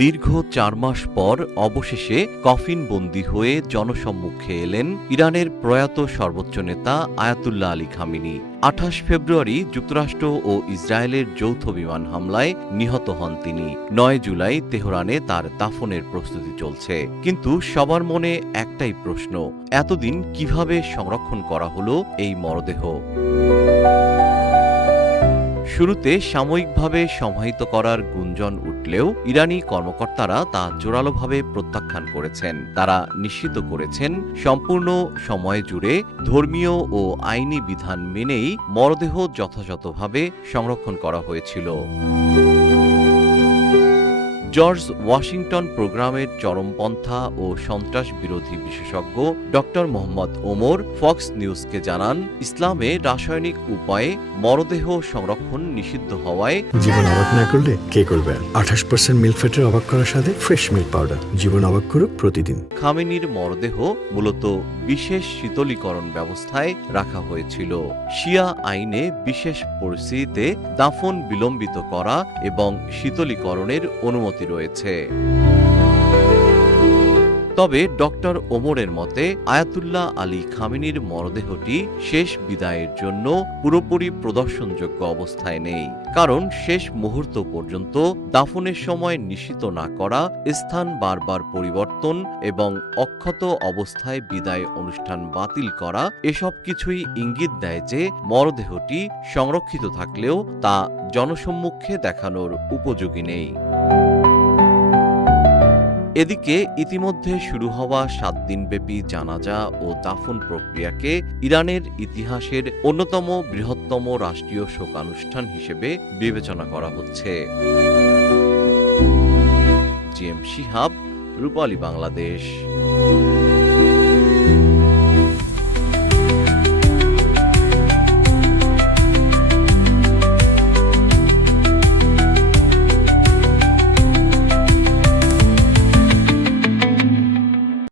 দীর্ঘ ৪ মাস পর অবশেষে কফিনবন্দী হয়ে জনসম্মুখে এলেন ইরানের প্রয়াত সর্বোচ্চ নেতা আয়াতুল্লাহ আলী খামেনি। ২৮ ফেব্রুয়ারি যুক্তরাষ্ট্র ও ইসরায়েলের যৌথ বিমান হামলায় নিহত হন তিনি। ৯ জুলাই তেহরানে তার দাফনের প্রস্তুতি চলছে। কিন্তু সবার মনে একটাই প্রশ্ন, এতদিন কিভাবে সংরক্ষণ করা হলো এই মরদেহ? শুরুতে সাময়িকভাবে সমাহিত করার গুঞ্জন উঠলেও ইরানি কর্মকর্তারা তা জোরালোভাবে প্রত্যাখ্যান করেছেন। তারা নিশ্চিত করেছেন, সম্পূর্ণ সময় জুড়ে ধর্মীয় ও আইনি বিধান মেনেই মরদেহ যথাযথভাবে সংরক্ষণ করা হয়েছিল। জর্জ ওয়াশিংটন প্রোগ্রামের চরমপন্থা ও সন্ত্রাস বিরোধী বিশেষজ্ঞ ড মোহাম্মদ ওমর ফক্স নিউজকে জানান, ইসলামে রাসায়নিক উপায়ে মরদেহ সংরক্ষণ নিষিদ্ধ হওয়ায় জীবন অবাক না করলে কে করবে? 28% মিল্ক ফ্যাটের অবাক করার সাথে ফ্রেশ মিল্ক পাউডার। জীবন অবাক করুক প্রতিদিন। খামেনির মরদেহ মূলত বিশেষ শীতলীকরণ ব্যবস্থায় রাখা হয়েছিল। শিয়া আইনে বিশেষ পরিস্থিতিতে দাফন বিলম্বিত করা এবং শীতলীকরণের অনুমতি রয়েছে। তবে ডক্টর ওমরের মতে আয়াতুল্লাহ আলী খামেনির মরদেহটি শেষ বিদায়ের জন্য পুরোপুরি প্রদর্শনযোগ্য অবস্থায় নেই। কারণ শেষ মুহূর্ত পর্যন্ত দাফনের সময় নিশ্চিত না করা, স্থান বারবার পরিবর্তন এবং অক্ষত অবস্থায় বিদায় অনুষ্ঠান বাতিল করা, এসব কিছুই ইঙ্গিত দেয় যে মরদেহটি সংরক্ষিত থাকলেও তা জনসম্মুখে দেখানোর উপযোগী নেই। এদিকে ইতিমধ্যে শুরু হওয়া ৭ দিনব্যাপী জানাজা ও দাফন প্রক্রিয়াকে ইরানের ইতিহাসের অন্যতম বৃহত্তম রাষ্ট্রীয় শোকানুষ্ঠান হিসেবে বিবেচনা করা হচ্ছে। জিএম শিহাব, রূপালী বাংলাদেশ।